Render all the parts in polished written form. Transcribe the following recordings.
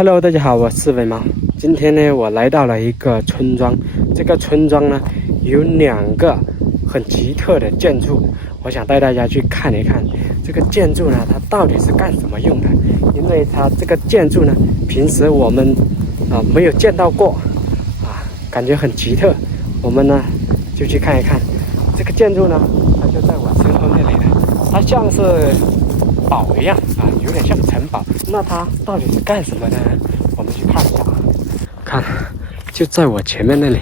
Hello， 大家好，我是伟毛。今天呢，我来到了一个村庄。这个村庄呢，有2个很奇特的建筑，我想带大家去看一看。这个建筑呢，它到底是干什么用的？因为它这个建筑呢，平时我们没有见到过，感觉很奇特。我们呢就去看一看。这个建筑呢，它就在我身后那里的，它像是堡一样有点像城堡。那它到底是干什么的呢？我们去看一下。看，就在我前面那里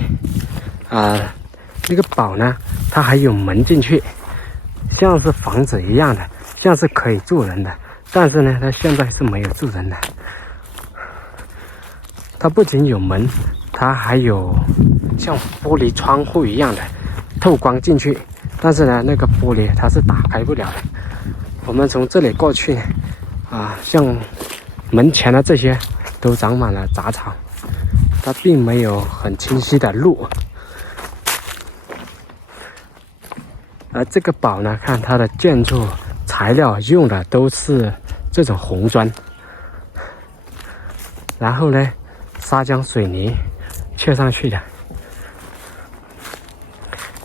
那个堡呢，它还有门进去，像是房子一样的，像是可以住人的。但是呢，它现在是没有住人的。它不仅有门，它还有像玻璃窗户一样的透光进去。但是呢，那个玻璃它是打开不了的。我们从这里过去像门前的这些都长满了杂草，它并没有很清晰的路。而这个堡呢，看它的建筑材料用的都是这种红砖，然后呢砂浆水泥砌上去的。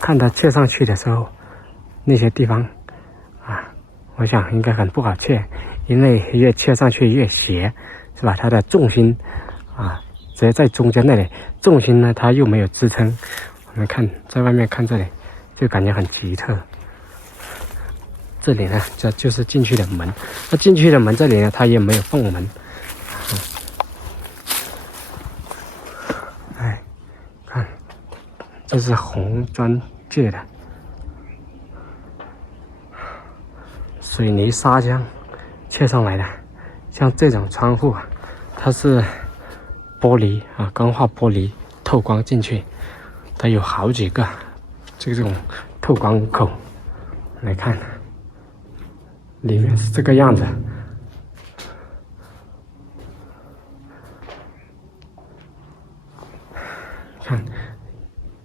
看它砌上去的时候，那些地方我想应该很不好砌，因为越砌上去越斜，是吧？它的重心直接在中间那里，重心呢它又没有支撑。我们看在外面看这里，就感觉很奇特。这里呢，这就是进去的门。那进去的门这里呢，它也没有放门。看，这是红砖砌的。水泥砂浆砌上来的，像这种窗户它是玻璃钢化玻璃透光进去，它有好几个这种透光口。来看，里面是这个样子。看，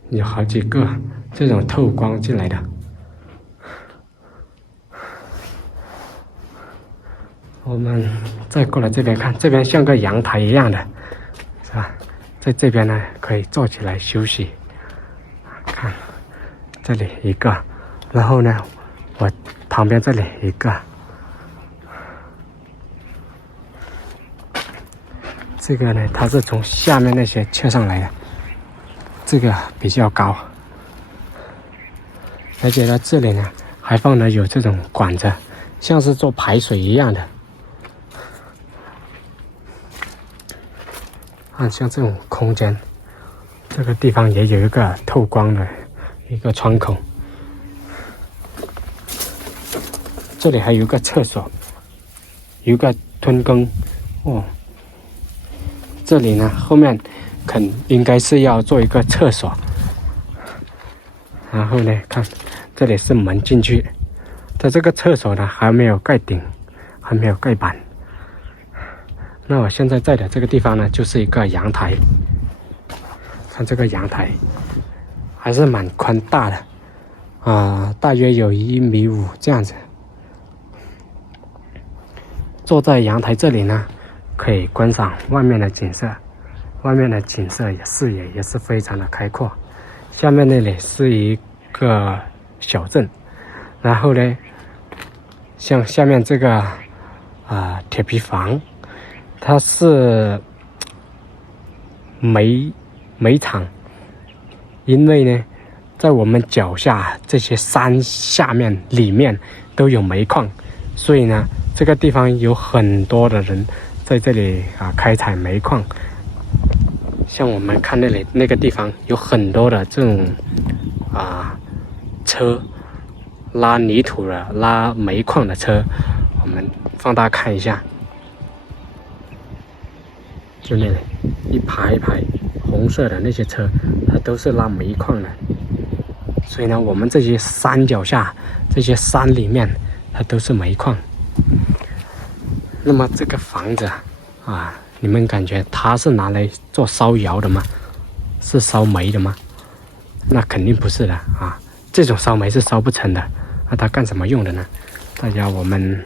有好几个这种透光进来的。我们再过来这边看，这边像个阳台一样的，是吧？在这边呢，可以坐起来休息。看，这里一个，然后呢，我旁边这里一个。这个呢，它是从下面那些砌上来的，这个比较高，而且在这里呢，还放了有这种管子，像是做排水一样的。像这种空间，这个地方也有一个透光的一个窗口。这里还有一个厕所，有一个蹲坑这里呢，后面应该是要做一个厕所。然后呢，看这里是门进去，它这个厕所呢还没有盖顶，还没有盖板。那我现在在的这个地方呢，就是一个阳台。看这个阳台还是蛮宽大的大约有1.5米这样子。坐在阳台这里呢，可以观赏外面的景色。外面的景色视野也是非常的开阔。下面那里是一个小镇，然后呢，像下面这个铁皮房。它是煤厂，因为呢，在我们脚下这些山下面里面都有煤矿，所以呢，这个地方有很多的人在这里开采煤矿。像我们看那个地方有很多的这种车，拉泥土的、拉煤矿的车，我们放大看一下。就那里一排一排红色的那些车，它都是拉煤矿的。所以呢，我们这些山脚下、这些山里面，它都是煤矿。那么这个房子你们感觉它是拿来做烧窑的吗？是烧煤的吗？那肯定不是的这种烧煤是烧不成的。那它干什么用的呢？大家我们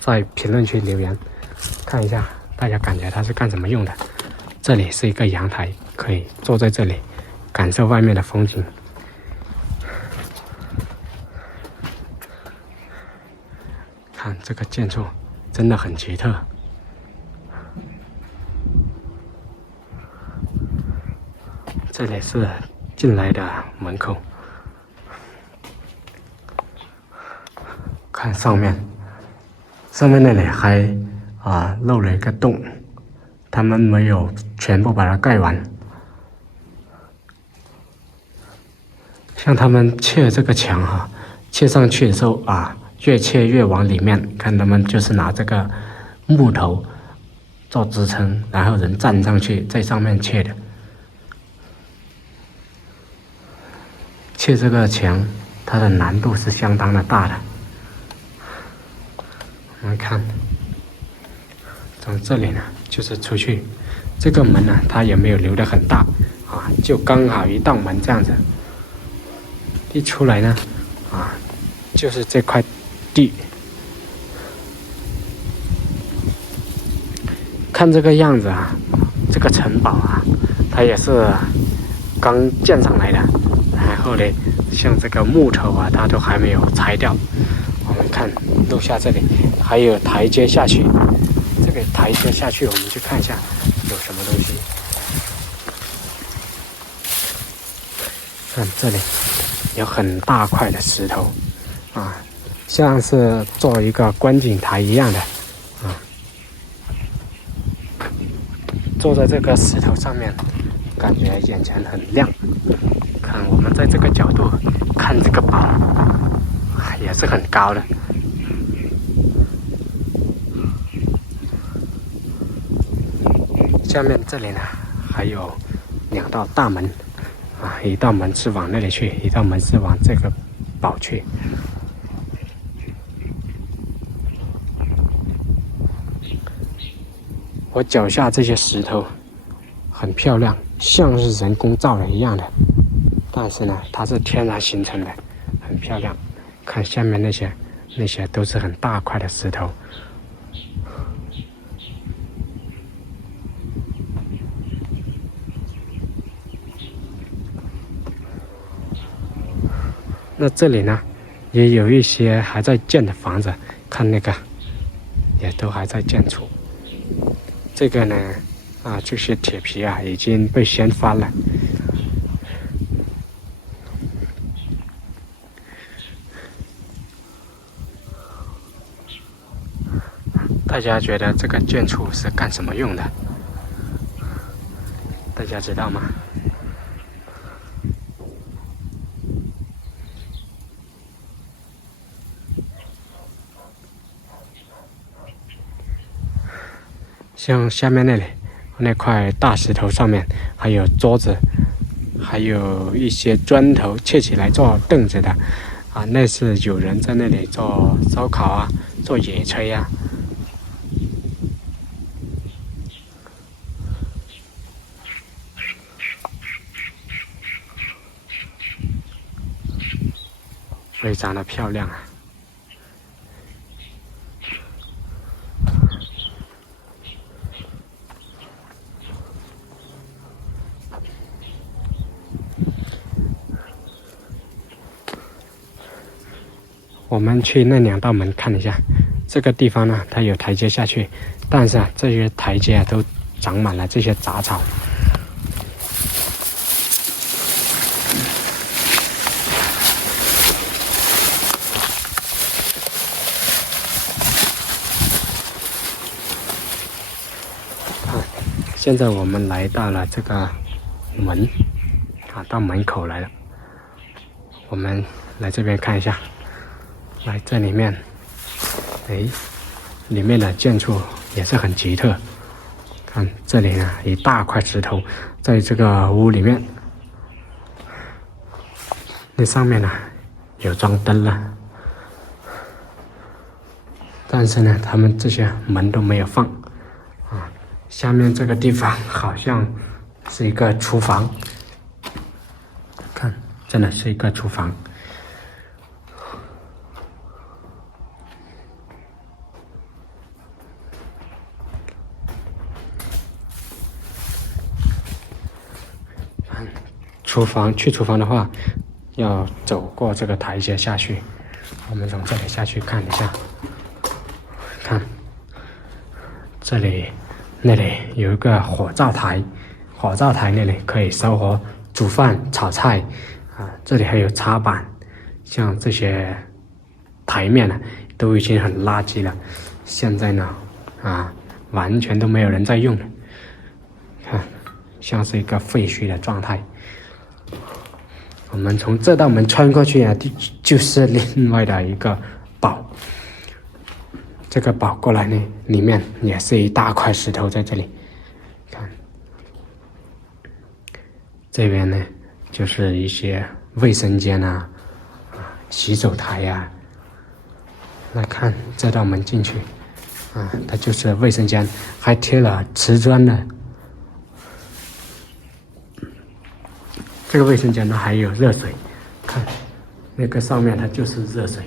在评论区留言看一下。大家感觉它是干什么用的？这里是一个阳台，可以坐在这里感受外面的风景。看这个建筑真的很奇特。这里是进来的门口，看上面那里还漏了一个洞，他们没有全部把它盖完。像他们砌这个墙砌上去的时候越砌越往里面，看他们就是拿这个木头做支撑，然后人站上去在上面砌的。砌这个墙，它的难度是相当的大的。我们看，从这里呢，就是出去，这个门呢，它也没有留得很大就刚好一道门这样子。一出来呢，就是这块地。看这个样子这个城堡它也是刚建上来的。然后呢，像这个木头它都还没有拆掉。我们看楼下这里还有台阶下去，这个台阶下去我们去看一下有什么东西。看这里有很大块的石头像是做一个观景台一样的坐在这个石头上面，感觉眼前很亮。看我们在这个角度看这个堡也是很高的。下面这里呢还有2道大门一道门是往那里去，一道门是往这个堡去。我脚下这些石头很漂亮，像是人工造的一样的，但是呢它是天然形成的，很漂亮。看下面那些都是很大块的石头。那这里呢也有一些还在建的房子，看那个也都还在建筑。这个呢这些铁皮已经被掀翻了。大家觉得这个建筑是干什么用的？大家知道吗？像下面那块大石头上面还有桌子，还有一些砖头砌起来做凳子的那是有人在那里做烧烤做野炊非常的漂亮我们去那2道门看一下。这个地方呢它有台阶下去，但是这些台阶都长满了这些杂草。现在我们来到了这个门到门口来了。我们来这边看一下。来这里面里面的建筑也是很奇特。看这里呢一大块石头在这个屋里面，那上面呢有装灯了，但是呢他们这些门都没有放下面这个地方好像是一个厨房，看真的是一个厨房。厨房，去厨房的话，要走过这个台阶下去。我们从这里下去看一下，看这里、那里有一个火灶台，火灶台那里可以烧火、煮饭、炒菜啊。这里还有插板，像这些台面呢，都已经很垃圾了。现在呢，完全都没有人在用了，看，像是一个废墟的状态。我们从这道门穿过去啊，就是另外的一个堡。这个堡过来呢，里面也是一大块石头在这里。看，这边呢就是一些卫生间啊，洗手台呀。来看这道门进去，它就是卫生间，还贴了瓷砖的。这个卫生间呢还有热水，看那个上面它就是热水。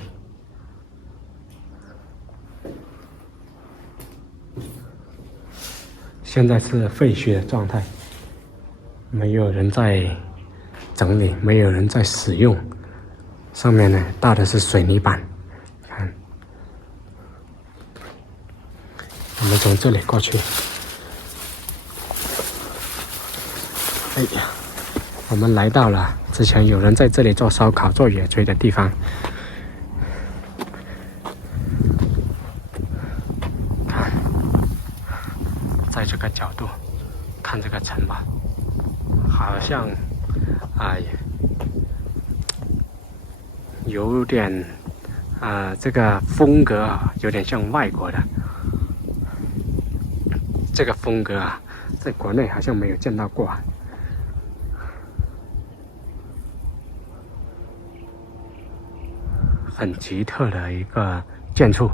现在是废墟的状态，没有人在整理，没有人在使用。上面呢搭的是水泥板，看。我们从这里过去。哎呀！我们来到了之前有人在这里做烧烤、做野炊的地方。看，在这个角度看这个城堡，好像有点这个风格有点像外国的。这个风格在国内好像没有见到过。很奇特的一个建筑。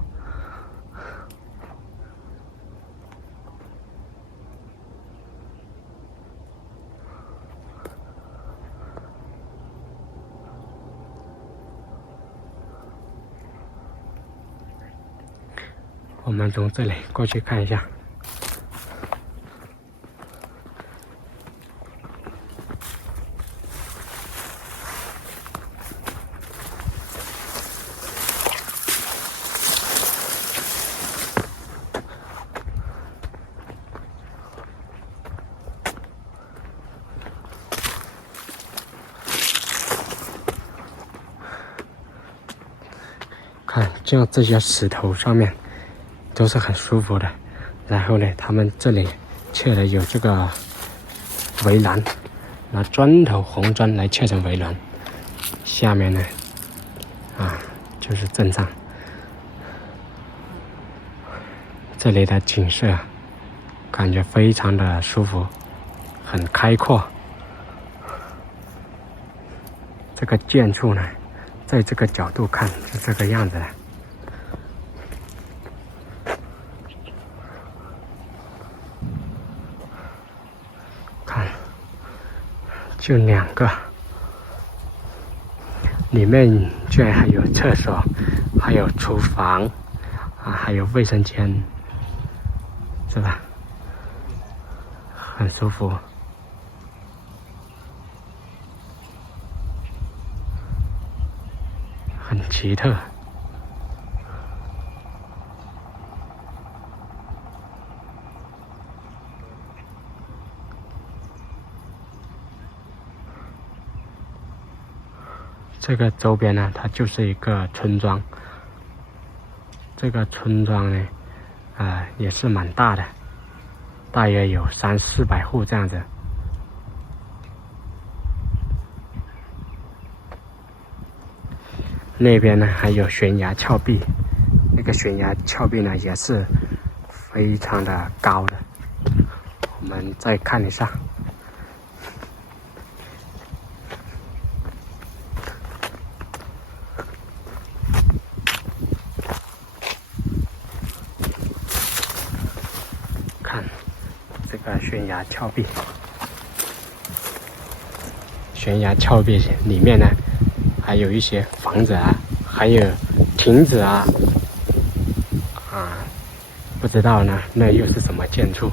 我们从这里过去看一下。看，就这些石头上面都是很舒服的。然后呢，他们这里砌了有这个围栏，拿砖头红砖来砌成围栏。下面呢，就是镇上。这里的景色感觉非常的舒服，很开阔。这个建筑呢，在这个角度看是这个样子的。看，就2个，里面居然还有厕所，还有厨房，还有卫生间，是吧？很舒服。很奇特。这个周边呢，它就是一个村庄。这个村庄呢，也是蛮大的，大约有300-400户这样子。那边呢还有悬崖峭壁，那个悬崖峭壁呢也是非常的高的。我们再看一下，看这个悬崖峭壁，悬崖峭壁里面呢还有一些房子还有亭子不知道呢，那又是什么建筑？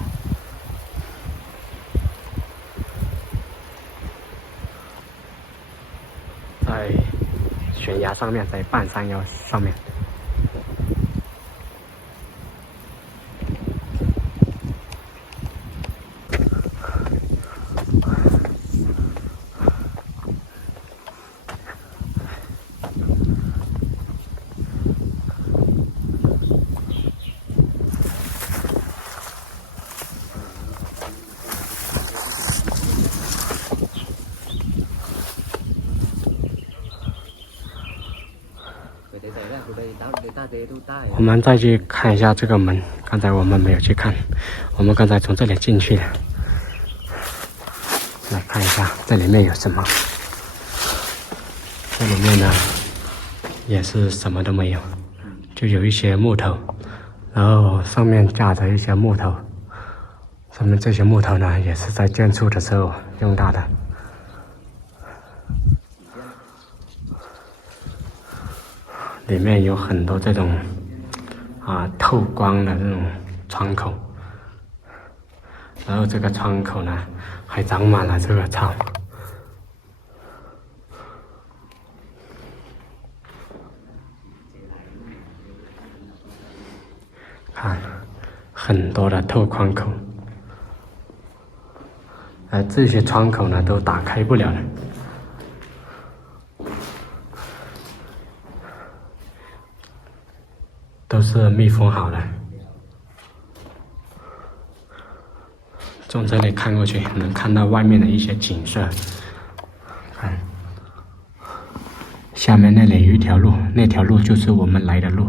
崖上面，在半山腰上面。我们再去看一下这个门，刚才我们没有去看，我们刚才从这里进去的。来看一下这里面有什么。这里面呢也是什么都没有，就有一些木头，然后上面架着一些木头，上面这些木头呢也是在建筑的时候用到的。里面有很多这种透光的这种窗口，然后这个窗口呢还长满了这个草。看，很多的透光口，而这些窗口呢都打开不了了。都是密封好的，从这里看过去，能看到外面的一些景色。看，下面那里有一条路，那条路就是我们来的路。